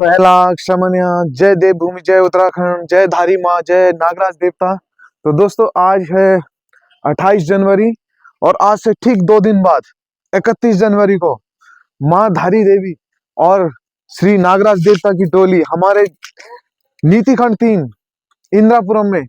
पहला क्षमन्य, जय देवभूमि, जय उत्तराखंड, जय धारी माँ, जय नागराज देवता। तो दोस्तों आज है 28 जनवरी और आज से ठीक 2 दिन बाद 31 जनवरी को माँ धारी देवी और श्री नागराज देवता की टोली हमारे नीति खंड 3 इंद्रापुरम में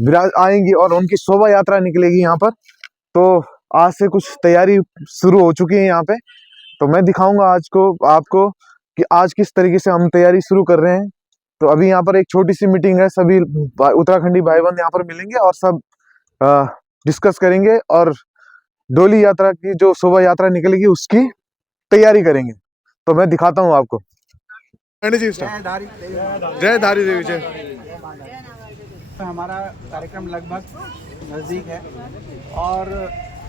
विराज आएंगी और उनकी शोभा यात्रा निकलेगी यहाँ पर। तो आज से कुछ तैयारी शुरू हो चुकी है यहाँ पे, तो मैं दिखाऊंगा आज को आपको कि आज किस तरीके से हम तैयारी शुरू कर रहे हैं। तो अभी यहाँ पर एक छोटी सी मीटिंग है, सभी उत्तराखंडी भाई बंद यहाँ पर मिलेंगे और सब डिस्कस करेंगे और डोली यात्रा की जो शोभा यात्रा निकलेगी उसकी तैयारी करेंगे। तो मैं दिखाता हूँ आपको। जय धारी देवी जय। हमारा कार्यक्रम लगभग नज़दीक है और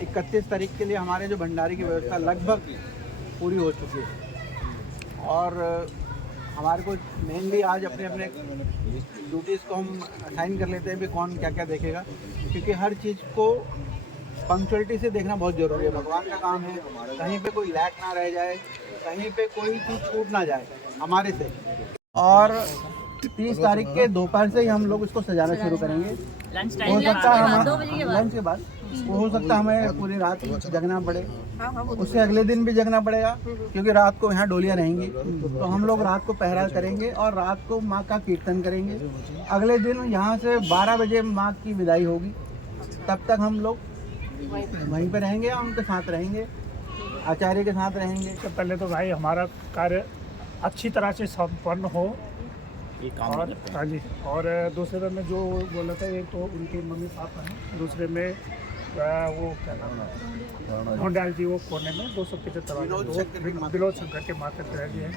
31 तारीख के लिए हमारे जो भंडारे की व्यवस्था लगभग पूरी हो चुकी है और हमारे को मेनली आज अपने अपने ड्यूटीज़ को हम असाइन कर लेते हैं भी कौन क्या क्या देखेगा, क्योंकि हर चीज़ को पंक्चुअलिटी से देखना बहुत ज़रूरी है। भगवान का काम है, कहीं पे कोई लैक ना रह जाए, कहीं पे कोई चीज़ छूट ना जाए हमारे से। और 30 तारीख के दोपहर से ही हम लोग इसको सजाना शुरू करेंगे। हो सकता है लंच के बाद हो सकता है हमें पूरी रात जगना पड़े, उससे अगले दिन भी जगना पड़ेगा, क्योंकि रात को यहाँ डोलियाँ रहेंगी। तो हम लोग रात को पहरा करेंगे और रात को माँ का कीर्तन करेंगे। अगले दिन यहाँ से 12 बजे माँ की विदाई होगी, तब तक हम लोग वहीं पे रहेंगे, उनके साथ रहेंगे, आचार्य के साथ रहेंगे। तो पहले तो भाई हमारा कार्य अच्छी तरह से संपन्न हो और हाँ जी, और दूसरे में जो बोला था एक तो उनके मम्मी पापा हैं, दूसरे में वो क्या नाम है ढोंडाल जी, वो कोने में 275 विनोद शंकर के माता पिता जी हैं।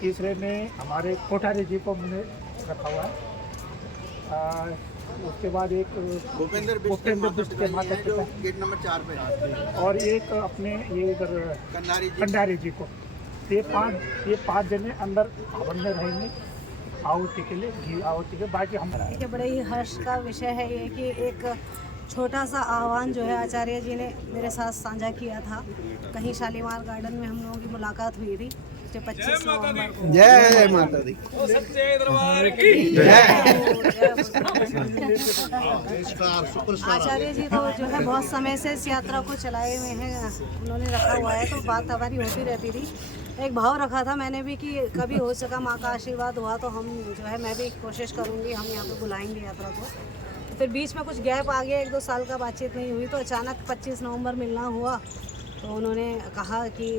तीसरे में हमारे कोठारी जी को मैंने रखा हुआ है। उसके बाद एक भूपेंद्र बिष्ट के माता पिता गेट नंबर 4 पे, और एक अपने ये इधर कंडारी जी को। ये पाँच जने अंदर हवन में रहेंगे आहुति के लिए, घी आहुति के। बाकी हम देखिए बड़े ही हर्ष का विषय है ये कि एक छोटा सा आह्वान जो है आचार्य जी ने मेरे साथ साझा किया था। कहीं शालीमार गार्डन में हम लोगों की मुलाकात हुई थी 25 नवंबर को। जय माता दी। आचार्य जी तो जो है बहुत समय से इस यात्रा को चलाए हुए हैं, उन्होंने रखा हुआ है, तो बात हमारी होती रहती थी। एक भाव रखा था मैंने भी कि कभी हो सका माँ का आशीर्वाद हुआ तो हम जो है मैं भी कोशिश करूँगी, हम यहाँ पे बुलाएंगे यात्रा को। फिर बीच में कुछ गैप आ गया, 1-2 साल का बातचीत नहीं हुई, तो अचानक 25 नवंबर मिलना हुआ। तो उन्होंने कहा कि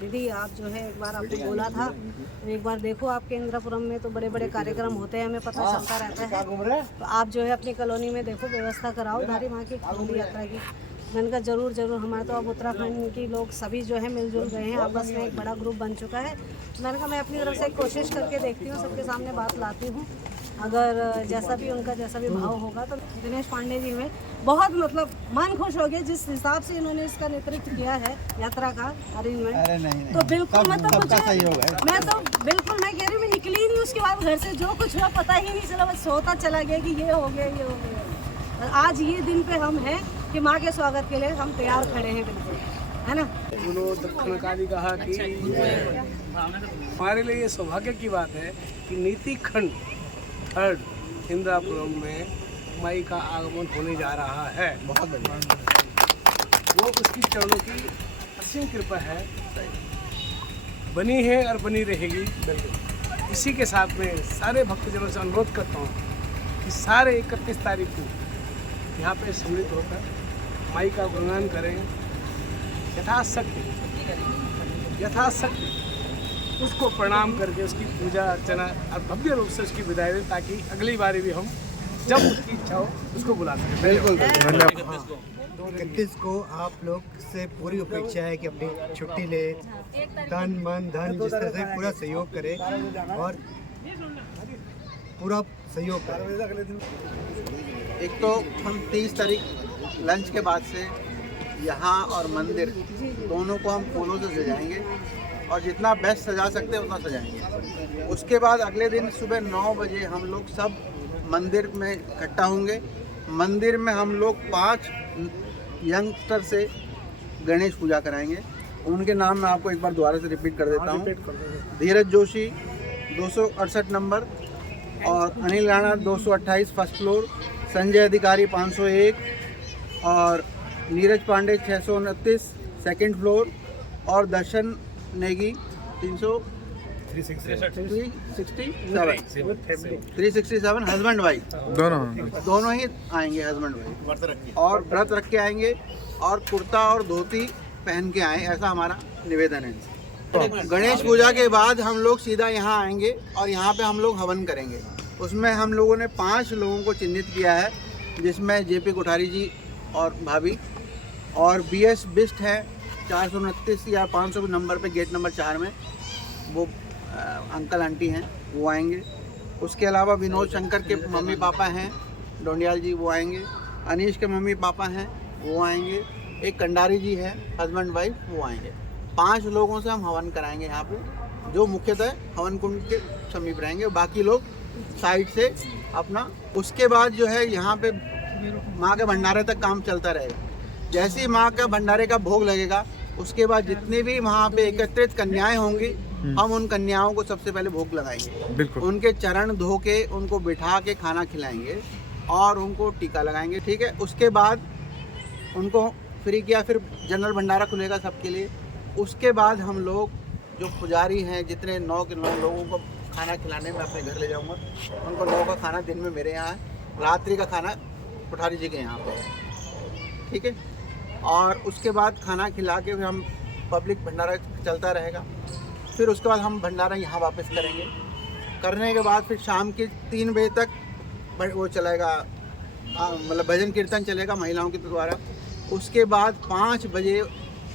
दीदी आप जो है एक बार आपको बोला था, तो एक बार देखो आपके इंद्रापुरम में तो बड़े बड़े कार्यक्रम होते हैं, हमें पता चलता रहता है, तो आप जो है अपनी कॉलोनी में देखो व्यवस्था कराओ धारी माँ की डोली यात्रा की। मैंने कहा जरूर जरूर, हमारे तो अब उत्तराखंड की लोग सभी जो है मिलजुल गए हैं, आपस में एक बड़ा ग्रुप बन चुका है। मैंने कहा मैं अपनी तरफ से कोशिश करके देखती हूँ, सबके सामने बात लाती हूँ, अगर जैसा भी उनका जैसा भी भाव होगा। तो दिनेश पांडे जी में बहुत मतलब मन खुश हो गया जिस हिसाब से इन्होंने इसका नेतृत्व किया है यात्रा का अरेंजमेंट। तो बिल्कुल मतलब मुझे मैं कह रही हूँ मैं निकली नहीं, उसके बाद घर से जो कुछ हुआ पता ही नहीं चला, बस सोता चला गया कि ये हो गया। आज ये दिन पे हम हैं कि माँ के स्वागत के लिए हम तैयार खड़े हैं, बिल्कुल है ना। बोलो दक्षिण काली कहा कि हमारे लिए ये सौभाग्य की बात है कि नीति खंड 3 इंद्रापुरम में माई का आगमन होने जा रहा है। बहुत बढ़िया, वो उसकी चरणों की असीम कृपा है, बनी है और बनी रहेगी। बिल्कुल इसी के साथ में सारे भक्तजनों से अनुरोध करता हूँ कि सारे 31 तारीख को यहाँ पे सम्मिलित होकर माई का गुणगान करें, यथाशक्ति उसको प्रणाम करके उसकी पूजा अर्चना और भव्य रूप से उसकी विदाई दें, ताकि अगली बारी भी हम जब उसकी इच्छा हो उसको बुला सकें। बिल्कुल धन्यवाद। 31 को आप लोग से पूरी अपेक्षा है कि अपनी छुट्टी ले, तन मन धन जिस तरह से पूरा सहयोग करें और पूरा सहयोग करें। एक तो हम 30 तारीख लंच के बाद से यहाँ और मंदिर दोनों को हम फूलों से सजाएंगे और जितना बेस्ट सजा सकते हैं उतना सजाएंगे। उसके बाद अगले दिन सुबह 9 बजे हम लोग सब मंदिर में इकट्ठा होंगे। मंदिर में हम लोग 5 यंगस्टर से गणेश पूजा कराएंगे। उनके नाम मैं आपको एक बार दोबारा से रिपीट कर देता हूँ। रिपीट कर दो। धीरज जोशी 268 नंबर, और अनिल राणा 228 फर्स्ट फ्लोर, संजय अधिकारी 501 और नीरज पांडे 629 सेकंड फ्लोर, और दर्शन नेगी 367 हस्बैंड वाइफ दोनों ही आएंगे, हस्बैंड वाइफ, और व्रत रख के आएंगे और कुर्ता और धोती पहन के आए, ऐसा हमारा निवेदन है। गणेश पूजा के बाद हम लोग सीधा यहाँ आएंगे और यहाँ पे हम लोग हवन करेंगे। उसमें हम लोगों ने 5 लोगों को चिन्हित किया है, जिसमें जेपी कोठारी जी और भाभी, और BS बिस्ट है 429 या 500 नंबर पे गेट नंबर 4 में, वो अंकल आंटी हैं, वो आएंगे। उसके अलावा विनोद शंकर के मम्मी पापा हैं, डोंडियाल जी, वो आएंगे। अनीश के मम्मी पापा हैं, वो आएंगे। एक कंडारी जी है, हस्बैंड वाइफ, वो आएंगे। 5 लोगों से हम हवन कराएंगे यहाँ पे, जो मुख्यतः हवन कुंड के समीप रहेंगे, बाकी लोग साइड से अपना। उसके बाद जो है यहाँ पे माँ के भंडारे तक काम चलता रहेगा। जैसे ही माँ का भंडारे का भोग लगेगा, उसके बाद जितनी भी वहाँ पे एकत्रित कन्याएं होंगी, हम उन कन्याओं को सबसे पहले भोग लगाएंगे। उनके चरण धो के उनको बिठा के खाना खिलाएंगे और उनको टीका लगाएंगे, ठीक है। उसके बाद उनको फ्री किया, फिर जनरल भंडारा खुलेगा सबके लिए। उसके बाद हम लोग जो पुजारी हैं, जितने 9 के 9 लोगों को खाना खिलाने में अपने घर ले जाऊंगा। उनको 9 का खाना दिन में मेरे यहाँ है, रात्रि का खाना कोठारी जी के यहाँ पे है, ठीक है। और उसके बाद खाना खिला के फिर हम पब्लिक भंडारा चलता रहेगा। फिर उसके बाद हम भंडारा यहाँ वापस करेंगे। करने के बाद फिर शाम के 3 बजे तक वो चलेगा, मतलब भजन कीर्तन चलेगा महिलाओं के द्वारा। उसके बाद 5 बजे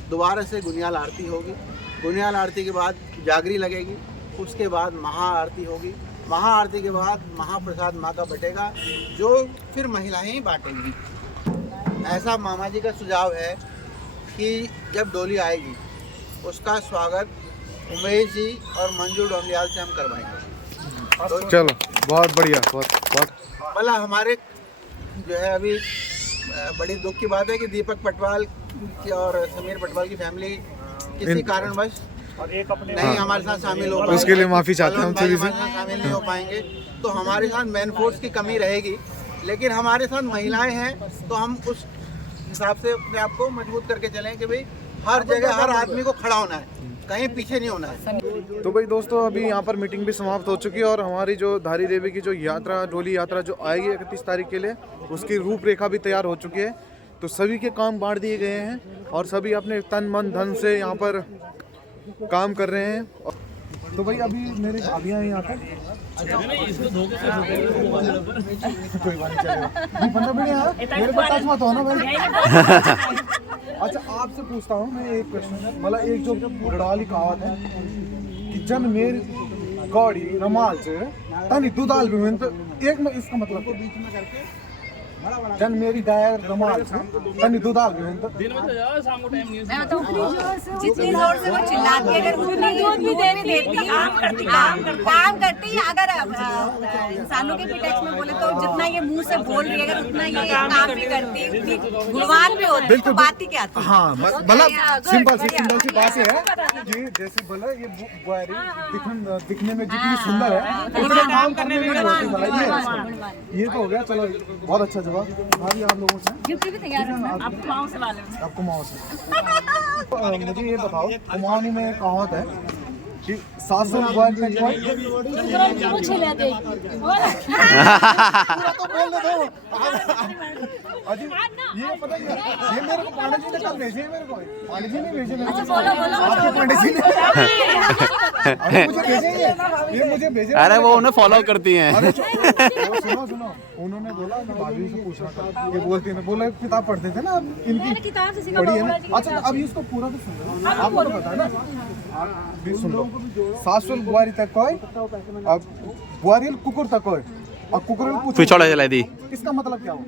दोबारा से गुनियाल आरती होगी। गुनियाल आरती के बाद जागरी लगेगी। उसके बाद महाआरती होगी। महाआरती के बाद महाप्रसाद माँ का बटेगा, जो फिर महिलाएं ही बांटेंगी। ऐसा मामा जी का सुझाव है कि जब डोली आएगी, उसका स्वागत उमेश जी और मंजू डोंडियाल से हम करवाएंगे। चलो, बहुत बढ़िया, बहुत मतलब हमारे जो है अभी बड़ी दुख की बात है कि दीपक पटवाल की और समीर पटवाल की फैमिली किसी कारणवश और एक अपने नहीं हमारे साथ शामिल हो पाएंगे। उसके लिए माफी चाहते हैं हम सभी से। हमारे साथ शामिल नहीं हो पाएंगे, तो हमारे साथ मैन फोर्स की कमी रहेगी, लेकिन हमारे साथ महिलाएं हैं, तो हम उस हिसाब से अपने आप को मजबूत करके चलें कि भाई हर जगह हर आदमी को खड़ा होना है, कहीं पीछे नहीं होना है। तो भाई दोस्तों, अभी यहाँ पर मीटिंग भी समाप्त हो चुकी है और हमारी जो धारी देवी की जो यात्रा, डोली यात्रा जो आएगी 31 तारीख के लिए, उसकी रूपरेखा भी तैयार हो चुकी है। तो सभी के काम बांट दिए गए हैं और सभी अपने तन मन धन से यहाँ पर काम कर रहे हैं। तो भाई अभी मेरी भाभियाँ हैं यहाँ पर। कोई बात नहीं, चलेगा। मेरे पास टच मत हो ना भाई। अच्छा, आपसे पूछता हूँ मैं एक क्वेश्चन, मतलब एक जो गढ़वाली कहावत है कि जन मेर गौड़ी रमाल से तनी दुदाल भी में, तो एक में इसका मतलब बीच में करके जन मेरी गाय रमाल से तनी दुदाल भी में, तो जितनी जोर से वो चिल्लाती है, अगर उतना दूध भी देती काम करती है। अगर इंसानों के टेक्स्ट में बोले तो जितना ये मुंह से बोल रही है, अगर उतना ये काम भी करती है, गुणवान भी होती है, तो बात ही क्या थी। हाँ, मतलब सिंपल सी बात है कि जैसे बोला ये बुआरी दिखने में जितनी सुंदर है, उतना काम करने में नहीं होती भलाई है। ये तो हो गया, चलो बहुत अच्छा जवाब। भाभी आप लोगों से गिफ्ट भी तैयार है आपको माओ से वाले में। आपको माओ से मुझे ये बताओ, कुमाऊनी में कहावत है कि 700 बुआरी में कोई पूछ लेते तो बोल दो। अजी ये पता है, ये मेरे को पांडे जी ने कल भेजे है, मेरे को पांडे जी ने भेजे मेरे को। बोलो आपके पांडे जी ने अरे मुझे भेजे ये मुझे भेजे। अरे वो उन्हें फॉलो करती हैं। अरे सुनो, उन्होंने बोला मैं भाभी से पूछना था, ये बोलती है, बोला किताब पढ़ते थे ना आप, इनकी किताब से सीखा पढ़ी है ना। अच्छा, अब इसको पूरा तो सुन लो, आपको तो पता है ना, भी सुन लो। 700 बुआरी तक कोई, अब बुआरी कुकुर तक कोई, और कुकर में पूछो पिछोड़ा जला दी। इसका मतलब क्या हुआ?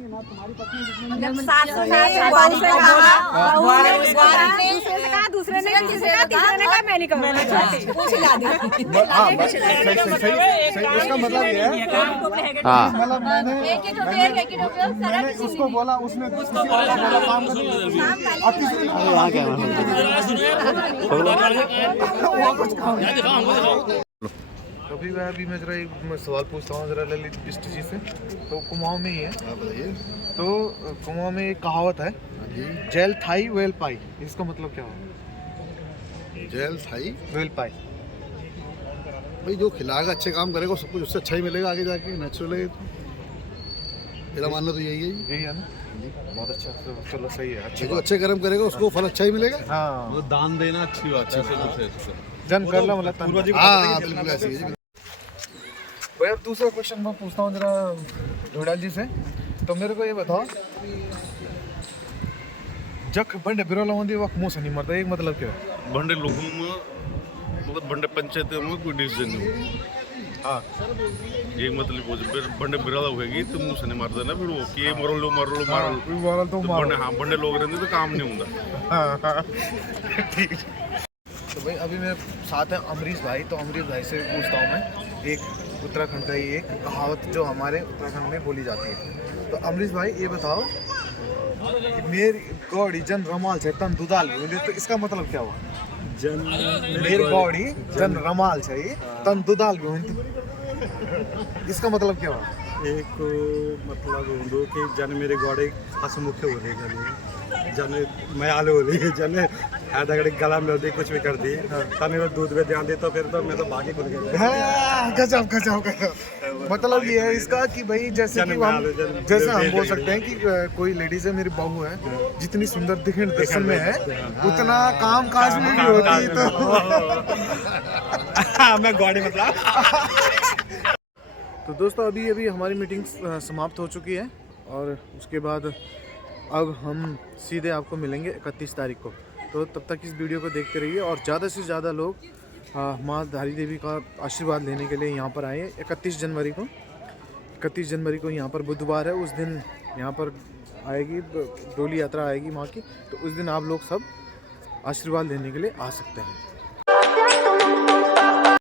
दूसरे ने कहा मैं नहीं करूँगा। हाँ सही, उसका मतलब ये है हाँ मतलब मैंने उसको बोला, उसने किसी और का बोला काम करने के लिए। और किसी ने यहाँ क्या अभी मैं जरा एक सवाल पूछता हूँ जरा ललित इष्ट जी से। तो कुमाऊं में ही है, तो कुमाऊं में एक कहावत है, जेल थाई वेल पाई, इसका मतलब क्या होगा? जेल थाई वेल पाई भाई जो खिलाएगा, अच्छे काम करेगा, सब कुछ उससे अच्छा ही मिलेगा आगे जाके, नेचुरल है। मेरा मानना तो यही है। यही है ना? बहुत अच्छा, तो चलो सही है, अच्छी जो अच्छे कर्म करेगा उसको फल अच्छा ही मिलेगा। हाँ दान देना अच्छी बात है। जन कर ला मतलब पूर्वज। हाँ बिल्कुल ऐसी है। भाई अब दूसरा क्वेश्चन मैं पूछता हूँ जरा ढोडाल जी से। तो मेरे को ये बताओ, जख बंडे बिरोला होंदी वक्त मुंह से नहीं मरता, एक मतलब क्या है? बंडे लोगों में मतलब बंडे पंचायत में कोई डिसीजन नहीं होगा। हाँ ये मतलब वो जब बंडे बिराला होगी तो मुंह से नहीं मारता ना, फिर वो कि ये मरो लो मारो लो मारो लो। वाला तो मारो। बंडे हाँ बंडे लोग रहते तो काम नहीं होता। ठीक। तो भाई अभी मेरे साथ हैं अमरीश भाई। तो अमरीश भाई से पूछता हूँ मैं एक उत्तराखंड का ही एक कहावत जो हमारे उत्तराखंड में बोली जाती है। तो अमरीश भाई ये बताओ, मेरी गौड़ी जन रमाल से तन दुदाल भी, तो इसका मतलब क्या हुआ? मेरी गौड़ी जन रमाल से तन दुदाल भी, इसका मतलब क्या हुआ? एक मतलब हुंदो कि जन मेरे गोड़े हसमुख हो रही जन मैं आलू हो रही जन हैदगड़ी गला में दे कुछ भी कर दी तने तो दूध में ध्यान दे तो फिर तो मैं तो भागे खुल गया। हाँ, गजब गजब गजब। मतलब ये है इसका कि भाई जैसे कि हम बोल सकते हैं कि कोई लेडीज है, मेरी बहू है, जितनी सुंदर दिखने दर्शन में है उतना काम काज में भी होती तो मैं गोड़े मतलब। तो दोस्तों अभी हमारी मीटिंग समाप्त हो चुकी है और उसके बाद अब हम सीधे आपको मिलेंगे 31 तारीख को। तो तब तक इस वीडियो को देखते रहिए और ज़्यादा से ज़्यादा लोग माँ धारी देवी का आशीर्वाद लेने के लिए यहाँ पर आए। 31 जनवरी को यहाँ पर बुधवार है, उस दिन यहाँ पर आएगी डोली यात्रा आएगी माँ की। तो उस दिन आप लोग सब आशीर्वाद लेने के लिए आ सकते हैं।